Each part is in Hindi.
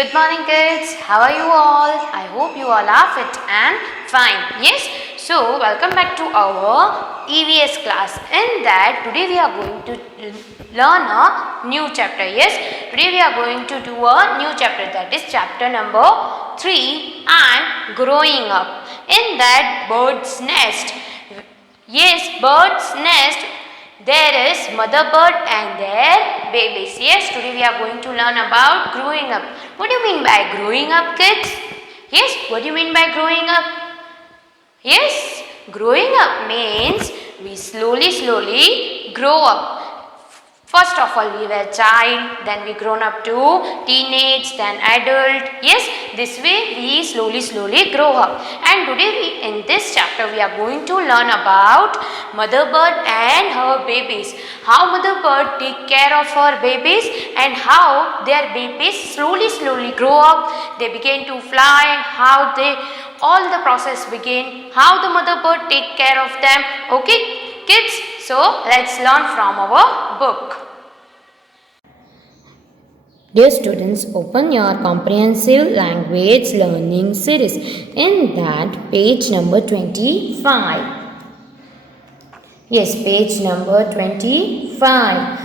Good morning, kids. How are you all? I hope you all are fit and fine. Yes. So, welcome back to our EVS class. In that, today we are going to learn a new chapter. Yes. Today we are going to do a new chapter. That is chapter number 3 and growing up. In that, bird's nest. Yes, bird's nest. There is mother bird and their babies. Yes, today we are going to learn about growing up. What do you mean by growing up, kids? Yes, what do you mean by growing up? Yes, growing up means we slowly grow up. First of all, we were child, then we grown up to teenage, then adult. Yes, this way we slowly grow up. And today in this chapter we are going to learn about mother bird and her babies. How mother bird take care of her babies and how their babies slowly grow up. They begin to fly, how all the process begin, how the mother bird take care of them. Okay, kids, so let's learn from our book. Dear students, open your comprehensive language learning series. In that, page number 25. Yes, page number 25.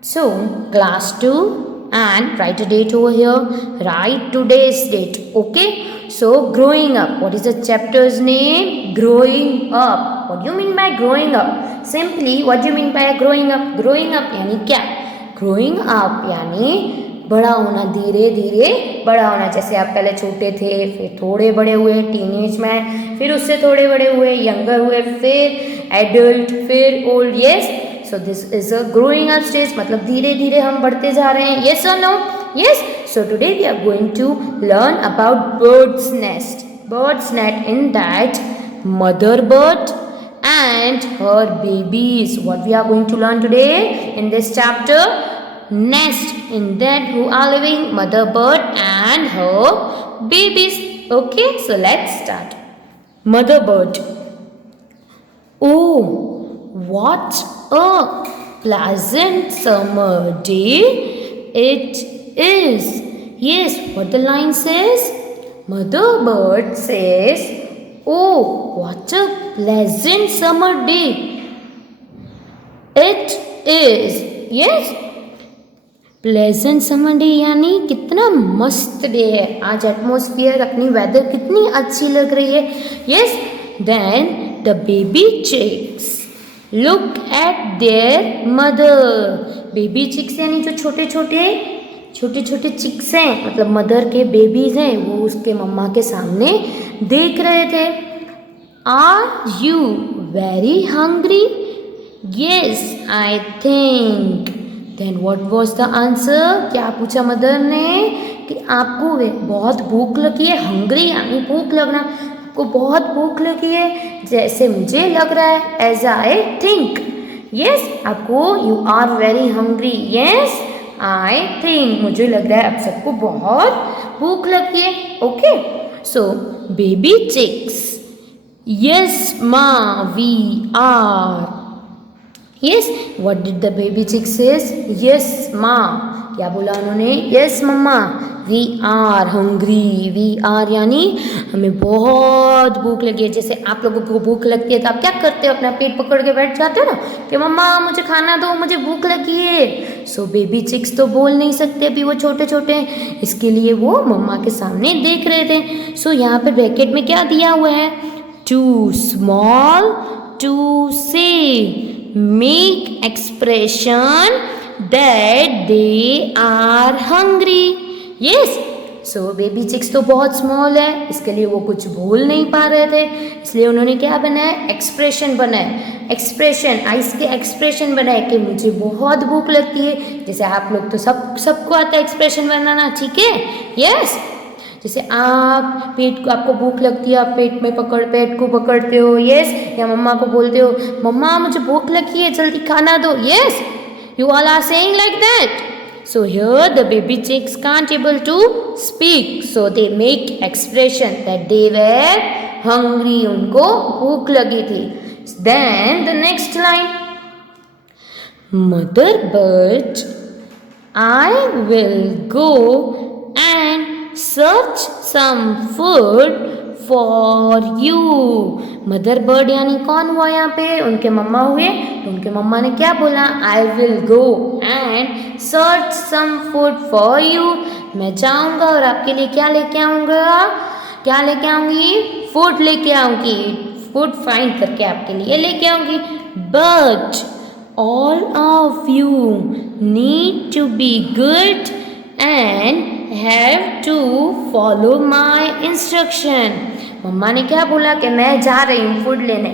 So, class 2 and write a date over here. Write today's date. Okay. So, growing up. What is the chapter's name? Growing up. What do you mean by growing up? Simply, what do you mean by growing up? Growing up यानी क्या? Growing up यानी बड़ा होना, धीरे धीरे बड़ा होना. जैसे आप पहले छोटे थे, फिर थोड़े बड़े हुए टीनेज में, फिर उससे थोड़े बड़े हुए, यंगर हुए, फिर एडल्ट, फिर old. Yes, so this is a growing up stage. मतलब धीरे धीरे हम बढ़ते जा रहे हैं. यस और no? Yes. So today we are going to learn about birds nest. Birds nest, in that mother bird and her babies. What we are going to learn today in this chapter? Nest. In that, who are living? Mother bird and her babies. Okay, so let's start. Mother bird. Oh, what a pleasant summer day it is. Yes, what the line says? Mother bird says, oh, what a pleasant summer day it is. Yes, pleasant summer day यानी कितना मस्त डे है आज. एटमोसफियर, अपनी वेदर कितनी अच्छी लग रही है. Yes, then the baby chicks look at their mother. Baby chicks यानी जो छोटे छोटे चिक्स हैं, मतलब मदर के बेबीज हैं, वो उसके मम्मा के सामने देख रहे थे. Are you very hungry? Yes, I think. Then what was the answer? क्या पूछा मदर ने कि आपको बहुत भूख लगी है. हंग्री यानी भूख लगना. आपको बहुत भूख लगी है जैसे मुझे लग रहा है. As I think. यस, आपको you are very hungry. Yes, I think. मुझे लग रहा है आप सबको बहुत भूख लगी है. Okay, so baby chicks. Yes माँ, we are. Yes, what did the baby chick says? Yes, माँ. क्या बोला उन्होंने? Yes, mamma. We are hungry. We are यानी हमें बहुत भूख लगी है. जैसे आप लोगों को भूख लगती है तो आप क्या करते हो? अपना पेट पकड़ के बैठ जाते हो ना कि मम्मा मुझे खाना दो, मुझे भूख लगी है. सो बेबी चिक्स तो बोल नहीं सकते, अभी वो छोटे हैं, इसके लिए वो मम्मा के सामने देख रहे थे. सो यहाँ पे ब्रैकेट में क्या दिया हुआ है? Too small to say. Make expression that they are hungry. Yes, so baby chicks तो बहुत small है, इसके लिए वो कुछ बोल नहीं पा रहे थे, इसलिए उन्होंने क्या बनाया? एक्सप्रेशन बनाया. एक्सप्रेशन, आइस के एक्सप्रेशन बनाए कि मुझे बहुत भूख लगती है. जैसे आप लोग तो सबको आता है एक्सप्रेशन बनाना. ठीक है. यस, जैसे आप आपको भूख लगती है, आप पेट को पकड़ते हो. यस, या मम्मा को बोलते हो मम्मा मुझे भूख लगी है, जल्दी खाना दो. Yes, you all are saying like that. So here the baby chicks can't able to speak, so they make expression that they were hungry. उनको भूख लगी थी. Then the next line, mother bird, I will go and search some food for you. Mother bird यानी कौन हुआ यहाँ पे? उनके मम्मा हुए। तो उनके मम्मा ने क्या बोला? I will go and search some food for you. मैं जाऊँगा और आपके लिए क्या लेके आऊँगा? क्या लेके आऊँगी? फूड लेके आऊँगी। फूड फाइंड करके आपके लिए लेके आऊँगी। But all of you need to be good and have to follow my instruction. मम्मा ने क्या बोला कि मैं जा रही हूँ फूड लेने,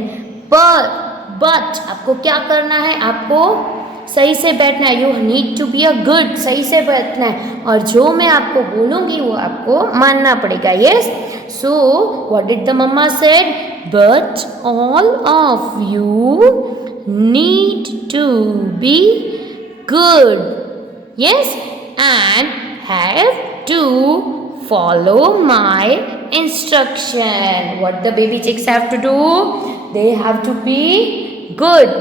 बट आपको क्या करना है? आपको सही से बैठना है। You need to be a good, सही से बैठना है और जो मैं आपको बोलूँगी वो आपको मानना पड़ेगा। Yes, so what did the mama said? But all of you need to be good, yes, and have to follow my instruction. What the baby chicks have to do? They have to be good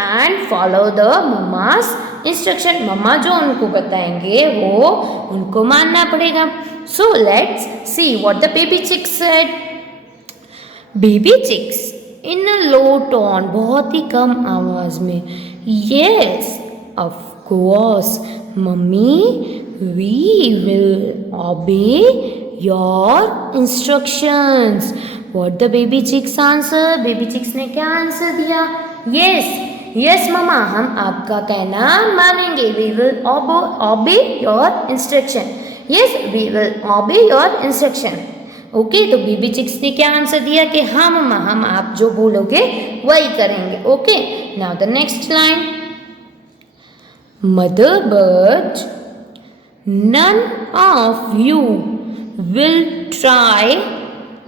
and follow the mama's instruction. mama जो उनको बताएंगे वो उनको मानना पड़ेगा। So let's see what the baby chicks said. Baby chicks in low tone, बहुत ही कम आवाज में, yes of course mummy, we will obey your instructions. What the baby chicks answer? Baby chicks ने क्या आंसर दिया? यस यस मम्मा, हम आपका कहना मानेंगे। We will obey your instruction. Yes, we will obey your instruction. Okay, तो बेबी चिक्स ने क्या आंसर दिया कि हाँ मम्मा, हम आप जो बोलोगे वही करेंगे। Okay, now the next line. Mother bird, none of you will try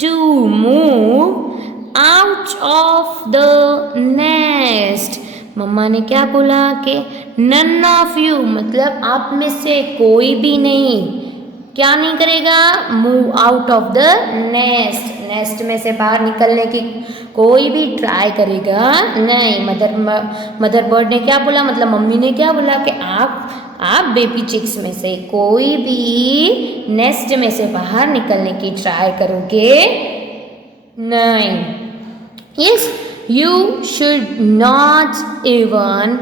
to move out of the nest. मम्मा ने क्या बोला कि नन ऑफ यू मतलब आप में से कोई भी नहीं, क्या नहीं करेगा? Move out of the nest, nest में से बाहर निकलने की कोई भी ट्राई करेगा नहीं। मदर बर्ड ने क्या बोला? मतलब मम्मी ने क्या बोला कि आप बेबी चिक्स में से कोई भी नेस्ट में से बाहर निकलने की ट्राई करोगे नहीं। Yes, you should not even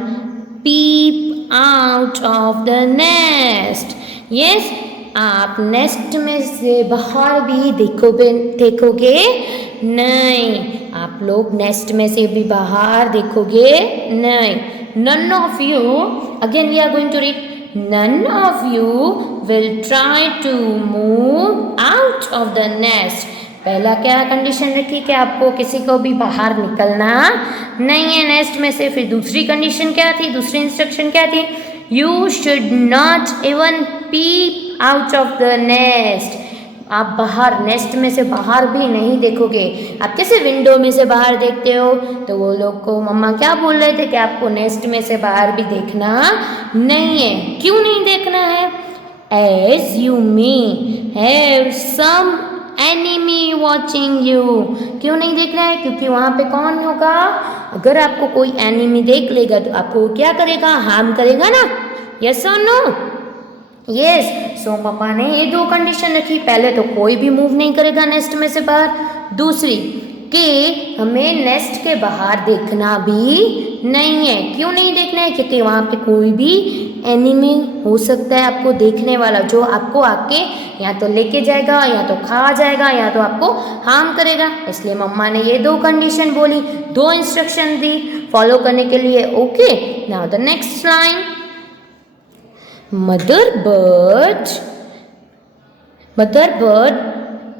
peep out of the nest. Yes, आप नेस्ट में से बाहर भी देखोगे नहीं। आप लोग नेस्ट में से भी बाहर देखोगे नहीं। None of you, again we are going to read, none of you will try to move out of the nest. पहला क्या कंडीशन रखी कि आपको किसी को भी बाहर निकलना नहीं है नेस्ट में से। फिर दूसरी कंडीशन क्या थी? दूसरी इंस्ट्रक्शन क्या थी? You should not even peep out of the nest. आप बाहर नेस्ट में से बाहर भी नहीं देखोगे। आप कैसे विंडो में से बाहर देखते हो? तो वो लोग को मम्मा क्या बोल रहे थे कि आपको नेस्ट में से बाहर भी देखना नहीं है। क्यों नहीं देखना है? As you may have some enemy watching you. क्यों नहीं देखना है? क्योंकि वहाँ पे कौन होगा? अगर आपको कोई एनिमी देख लेगा तो आपको क्या करेगा? हार्म करेगा ना। यस और नो? यस। सो मम्मा ने ये दो कंडीशन रखी। पहले तो कोई भी मूव नहीं करेगा नेस्ट में से बाहर। दूसरी कि हमें नेस्ट के बाहर देखना भी नहीं है। क्यों नहीं देखना है? क्योंकि वहाँ पे कोई भी एनिमी हो सकता है आपको देखने वाला, जो आपको आके या तो लेके जाएगा या तो खा जाएगा या तो आपको हार्म करेगा। इसलिए मम्मा ने ये दो कंडीशन बोली, दो इंस्ट्रक्शन दी फॉलो करने के लिए। Okay, now the next line. Mother bird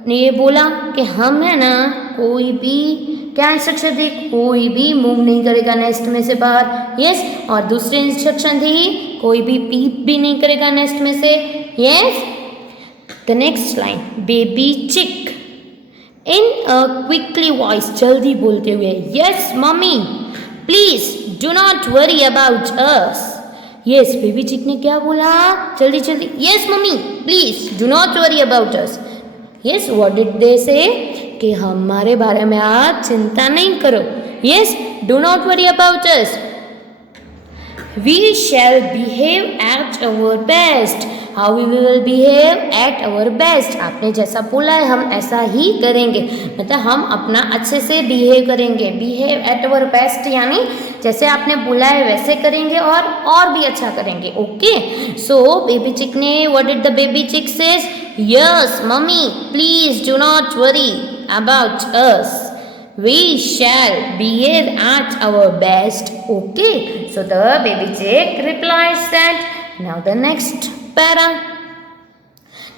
ने ये बोला कि हम है ना कोई भी क्या इंस्ट्रक्शन थी? कोई भी मूव नहीं करेगा नेस्ट में से बाहर। यस। और दूसरी इंस्ट्रक्शन थी कोई भी पीप भी नहीं करेगा नेस्ट में से। Yes. The next line, baby chick in a quickly voice, जल्दी बोलते हुए, yes mummy please do not worry about us. Yes, baby chick ने क्या बोला? जल्दी जल्दी, yes mummy please do not worry about us. Yes, what did they say? कि हमारे बारे में आप चिंता नहीं करो। Yes, do not worry about us, we shall behave at our best. How we will behave eight our best. आपने जैसा बोला है हम ऐसा ही करेंगे, मतलब हम अपना अच्छे से बिहेव करेंगे। बिहेव एट आवर बेस्ट यानी जैसे आपने बोला है वैसे करेंगे और भी अच्छा करेंगे। ओके, सो बेबी चिक ने व्हाट डिड द बेबी चिक says, yes mummy please do not worry about us, we shall behave at our best. Okay, so the baby chick replies that. Now the next para.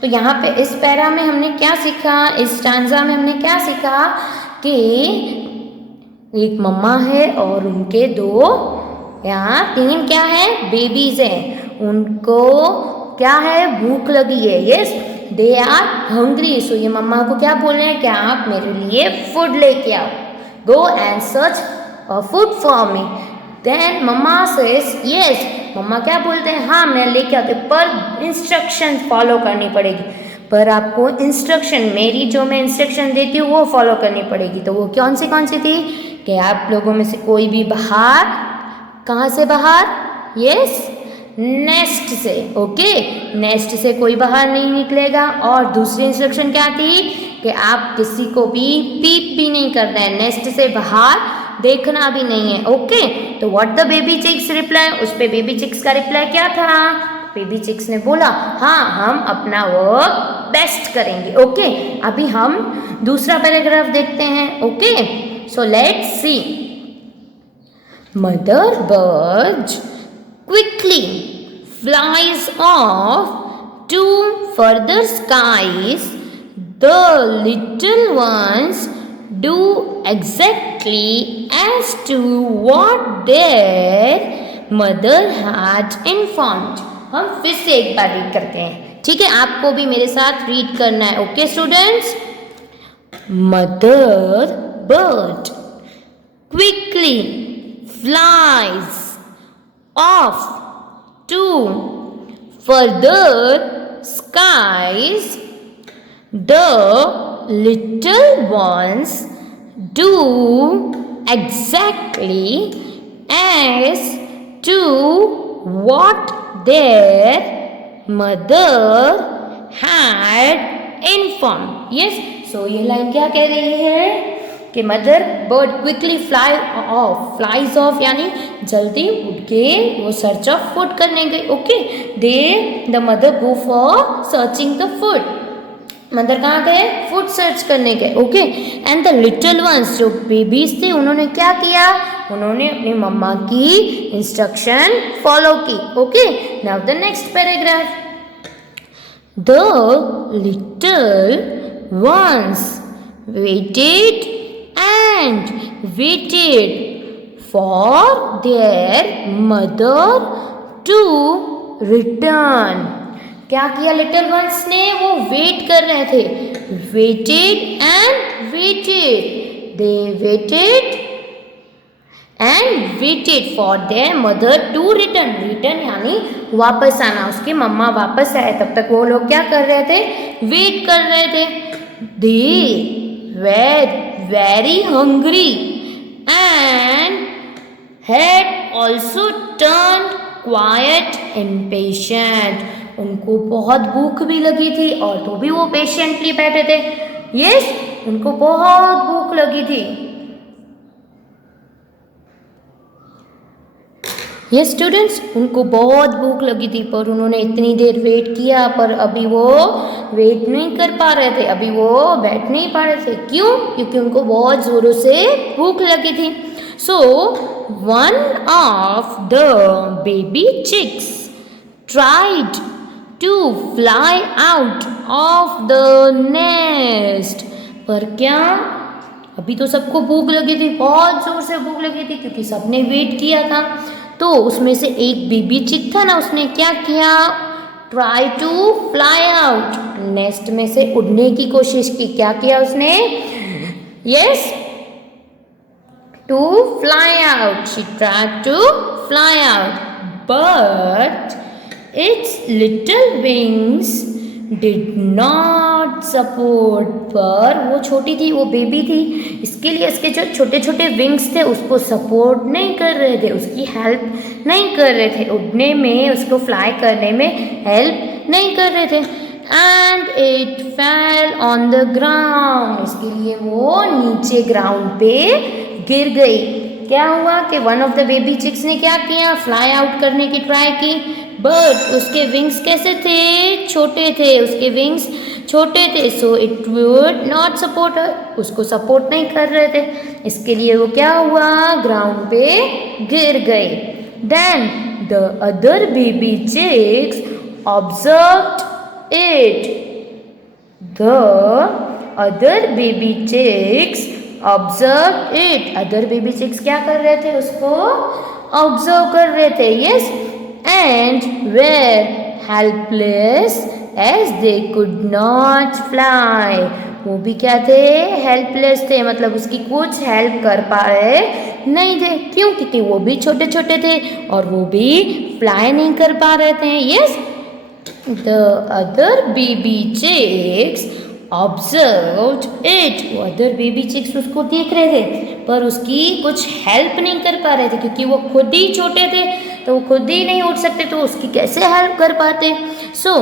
तो यहाँ पे इस पैरा में हमने क्या सीखा, इस स्टैंजा में हमने क्या सीखा कि एक मम्मा है और उनके दो यहाँ तीन क्या है बेबीज हैं, उनको क्या है भूख लगी है। Yes they are hungry. So ये मम्मा को क्या बोल रहे हैं, क्या आप मेरे लिए फूड लेके आओ, go and search a food for me. Then mamma says yes, मम्मा क्या बोलते हैं, हाँ मैं लेके आती हूँ पर इंस्ट्रक्शन फॉलो करनी पड़ेगी। पर आपको इंस्ट्रक्शन, मेरी जो मैं इंस्ट्रक्शन देती हूँ वो फॉलो करनी पड़ेगी। तो वो कौन सी थी कि आप लोगों में से कोई भी बाहर, कहाँ से बाहर, यस नेस्ट से। ओके, नेस्ट से कोई बाहर नहीं निकलेगा। और दूसरी इंस्ट्रक्शन क्या थी कि आप किसी को भी पीप भी नहीं करना है, नेस्ट से बाहर देखना भी नहीं है। ओके, तो what the baby chicks reply, उस पे बेबी चिक्स का रिप्लाई क्या था, बेबी चिक्स ने बोला हाँ हम अपना वर्क बेस्ट करेंगे। ओके, अभी हम दूसरा पैराग्राफ देखते हैं। Okay, so let's see. Mother bird quickly flies off to further skies. The little ones do exactly as to what their mother had informed. हम फिर से एक बार रीड करते हैं, ठीक है, आपको भी मेरे साथ रीड करना है। Okay students, mother bird quickly flies off to further skies. The little ones do exactly as to what their mother had informed. Yes, so ये लाइन क्या कह रही है कि mother bird quickly flies of यानी जल्दी उठ के वो सर्च ऑफ फूड करने गई। Okay, the mother go for searching the food, mother कहाँ गए, फूड सर्च करने गए। Okay, and the little ones जो बेबीज थे उन्होंने क्या किया, उन्होंने अपनी मम्मा की इंस्ट्रक्शन फॉलो की। Okay, now the next paragraph. The little ones waited and waited for their mother to return. क्या किया लिटिल वंस ने, वो वेट कर रहे थे, waited and waited, they waited and waited for their mother to return. return यानी वापस आना, उसकी मम्मा वापस आए तब तक वो लोग क्या कर रहे थे, वेट कर रहे थे। they were very hungry and had also turned quite impatient. उनको बहुत भूख भी लगी थी और तो भी वो पेशेंटली बैठे थे। यस, उनको बहुत भूख लगी थी। यस स्टूडेंट्स, उनको बहुत भूख लगी थी पर उन्होंने इतनी देर वेट किया पर अभी वो वेट नहीं कर पा रहे थे, अभी वो बैठ नहीं पा रहे थे। क्यों? क्योंकि उनको बहुत ज़ोरों से भूख लगी थी। So one of the baby chicks tried to fly out of the nest. पर क्या, अभी तो सबको भूख लगी थी, बहुत ज़ोर से भूख लगी थी क्योंकि सबने वेट किया था। तो उसमें से एक बेबी चिक था ना, उसने क्या किया, try to fly out, nest में से उड़ने की कोशिश की। क्या किया उसने, yes, to fly out, she tried to fly out but its little wings did not not support, पर वो छोटी थी, वो बेबी थी, इसके लिए इसके जो छोटे छोटे विंग्स थे उसको सपोर्ट नहीं कर रहे थे, उसकी हेल्प नहीं कर रहे थे, उड़ने में, उसको फ्लाई करने में हेल्प नहीं कर रहे थे। And it fell on the ground, इसके लिए वो नीचे ग्राउंड पे गिर गई। क्या हुआ कि one of the baby chicks ने क्या किया, फ्लाई आउट करने की ट्राई की, बट उसके विंग्स कैसे थे, छोटे थे, उसके विंग्स छोटे थे, so it would not support her, उसको सपोर्ट नहीं कर रहे थे, इसके लिए वो क्या हुआ, ग्राउंड पे गिर गए। Then the other baby chicks observed it. The other baby chicks observed it. Other baby chicks क्या कर रहे थे, उसको observe कर रहे थे, yes, and were helpless as they could not fly. वो भी क्या थे, हेल्पलेस थे, मतलब उसकी कुछ हेल्प कर पा रहे नहीं थे। क्यों? क्योंकि वो भी छोटे छोटे थे और वो भी फ्लाई नहीं कर पा रहे थे, yes. The other baby chicks observed it. वो other baby chicks उसको देख रहे थे, पर उसकी कुछ हेल्प नहीं कर पा रहे थे, क्योंकि वो खुद ही छोटे थे, तो वो खुद ही नहीं उठ सकते, तो उसकी कैसे हेल्प कर पाते। So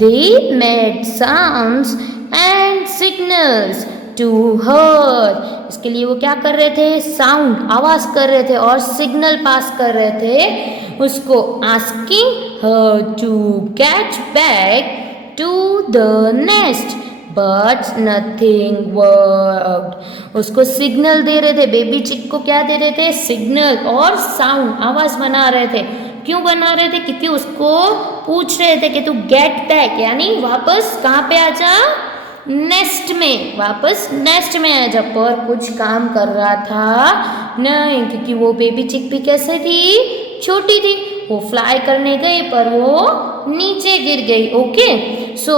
they made sounds and signals to her. इसके लिए वो क्या कर रहे थे, साउंड, आवाज कर रहे थे और सिग्नल पास कर रहे थे उसको, asking her to catch back to the nest, but nothing worked. उसको सिग्नल दे रहे थे, बेबी चिक को क्या दे रहे थे, सिग्नल और साउंड, आवाज बना रहे थे। क्यों बना रहे थे, क्योंकि उसको पूछ रहे थे कि तू गेट बैक, यानी वापस कहाँ पे आ जा, नेस्ट में, वापस नेस्ट में आ जा, पर कुछ काम कर रहा था नहीं, क्योंकि वो बेबी चिक भी कैसे थी, छोटी थी, वो फ्लाई करने गई पर वो नीचे गिर गई। ओके, सो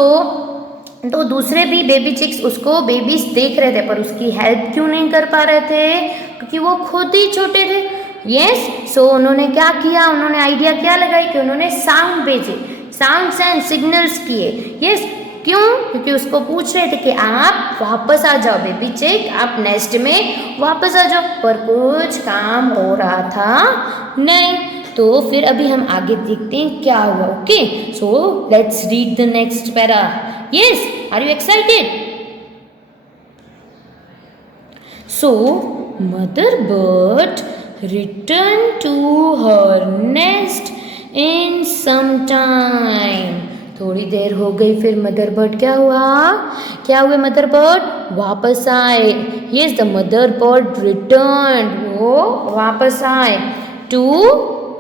तो दूसरे भी बेबी चिक्स उसको बेबीज देख रहे थे, पर उसकी हेल्प क्यों नहीं कर पा रहे थे, क्योंकि वो खुद ही छोटे थे, यस। सो उन्होंने क्या किया, उन्होंने आइडिया क्या लगाई कि उन्होंने साउंड भेजे, साउंड्स एंड सिग्नल्स किए, यस। क्यों? क्योंकि उसको पूछ रहे थे कि आप वापस आ जाओ बेबी चिक, आप नेस्ट में वापस आ जाओ, पर कुछ काम हो रहा था नहीं। तो फिर अभी हम आगे देखते हैं क्या हुआ। Okay, so let's read the next para. Yes, are you excited? So mother bird return to her nest in some time. थोड़ी देर हो गई, फिर मदर बर्ड क्या हुआ, क्या हुए, मदर बर्ड वापस आए। Yes, the mother bird return, वो वापस आए टू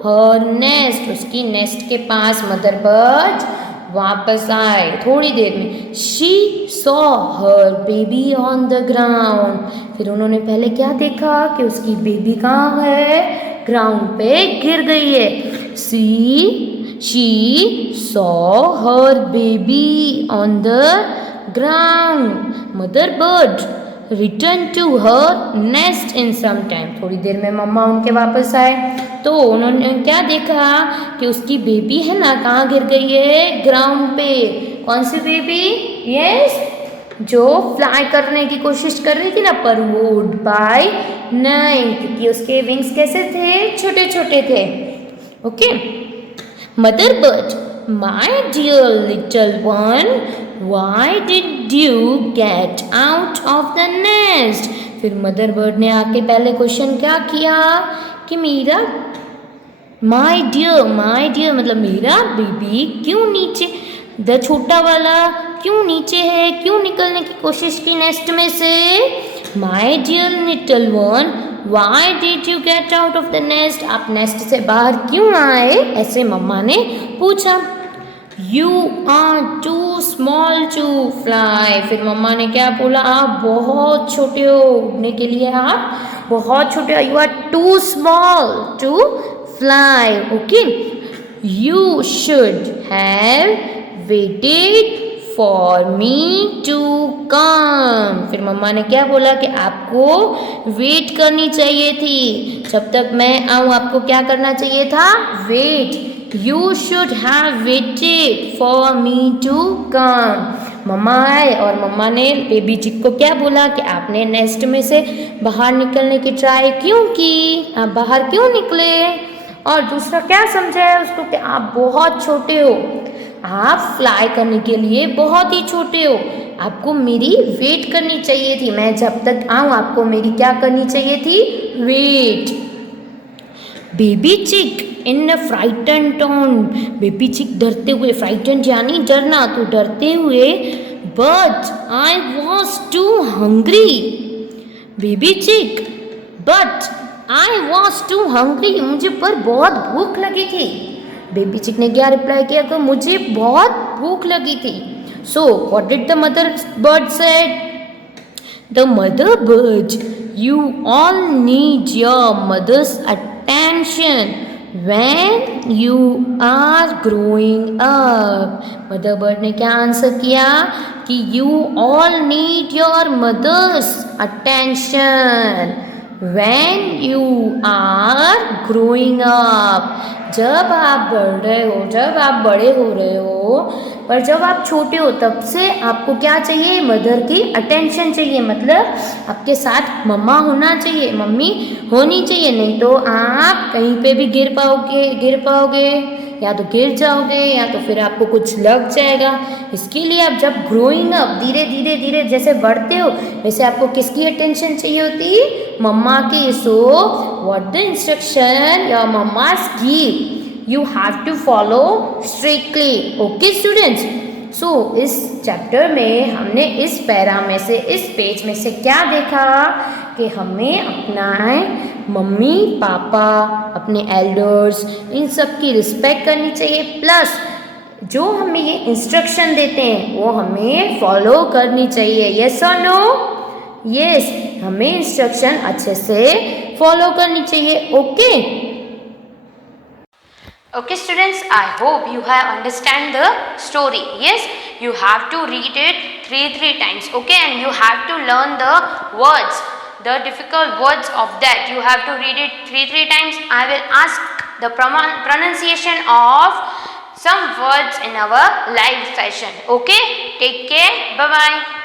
हर नेस्ट, उसकी नेस्ट के पास मदर बर्ड वापस आए थोड़ी देर में। She saw her baby on the ground, फिर उन्होंने पहले क्या देखा कि उसकी बेबी कहाँ है, ग्राउंड पे गिर गई है। She saw her baby on the ground. Mother bird returned to her nest in some time. थोड़ी देर में मम्मा उनके वापस आए, तो उन्होंने क्या देखा कि उसकी बेबी है ना, कहाँ गिर गई है, ग्राउंड पे। कौन सी बेबी? यस, जो फ्लाई करने की कोशिश कर रही थी ना, पर वो उड़ पाई नहीं, क्योंकि उसके विंग्स कैसे थे, छोटे छोटे थे। Okay, Mother bird, my dear little one, why did you get out of the nest? फिर मदर बर्ड ने आके पहले क्वेश्चन क्या किया कि मेरा my dear मतलब मेरा बेबी क्यों नीचे, द छोटा वाला क्यों नीचे है, क्यों निकलने की कोशिश की नेस्ट में से। My dear little one, why did you get out of the nest? आप नेस्ट से बाहर क्यों आए, ऐसे मम्मा ने पूछा। You are too small to fly. फिर मम्मा ने क्या बोला, आप बहुत छोटे हो उड़ने के लिए, आप बहुत छोटे हो। You are too small to fly. Okay. You should have waited for me to come. फिर मम्मा ने क्या बोला कि आपको वेट करनी चाहिए थी, जब तक मैं आऊँ आपको क्या करना चाहिए था, wait. You should have waited for me to come. मम्मा आए और मम्मा ने बेबी चिक को क्या बोला कि आपने नेस्ट में से बाहर निकलने की ट्राई क्यों की, आप बाहर क्यों निकले। और दूसरा क्या समझाया उसको कि आप बहुत छोटे हो, आप फ्लाई करने के लिए बहुत ही छोटे हो, आपको मेरी वेट करनी चाहिए थी, मैं जब तक आऊँ आपको मेरी क्या करनी चाहिए थी, wait. Baby chick in a frighten tone, baby chick डरते हुए, फ्राइटन यानी डरना, तो डरते हुए, but I was too hungry, baby chick but I was too hungry, मुझे पर बहुत भूख लगी थी। बेबी चिक ने क्या रिप्लाई किया कि मुझे बहुत भूख लगी थी। सो what did the mother bird said, the mother bird, you all need your mother's attention when you are growing up। Mother bird ने क्या आंसर किया कि you all need your mother's attention when you are growing up। जब आप बढ़ रहे हो, जब आप बड़े हो रहे हो, पर जब आप छोटे हो तब से आपको क्या चाहिए, मदर की अटेंशन चाहिए, मतलब आपके साथ मम्मा होना चाहिए, मम्मी होनी चाहिए, नहीं तो आप कहीं पे भी गिर पाओगे या तो गिर जाओगे या तो फिर आपको कुछ लग जाएगा। इसके लिए आप जब ग्रोइंग अप धीरे धीरे जैसे बढ़ते हो वैसे आपको किसकी अटेंशन चाहिए होती, मम्मा की। So what the instruction your mama's give, you have to follow strictly। okay students, so इस चैप्टर में हमने इस पैरा में से, इस पेज में से क्या देखा कि हमें अपना मम्मी पापा, अपने एल्डर्स, इन सब की रिस्पेक्ट करनी चाहिए, प्लस जो हमें ये इंस्ट्रक्शन देते हैं वो हमें फॉलो करनी चाहिए। यस और नो? यस, हमें इंस्ट्रक्शन अच्छे से फॉलो करनी चाहिए। Okay Okay students, I hope you have understand the story. Yes, you have to read it three times. Okay, and you have to learn the words, the difficult words of that. You have to read it three times. I will ask the pronunciation of some words in our live session. Okay, take care. Bye bye.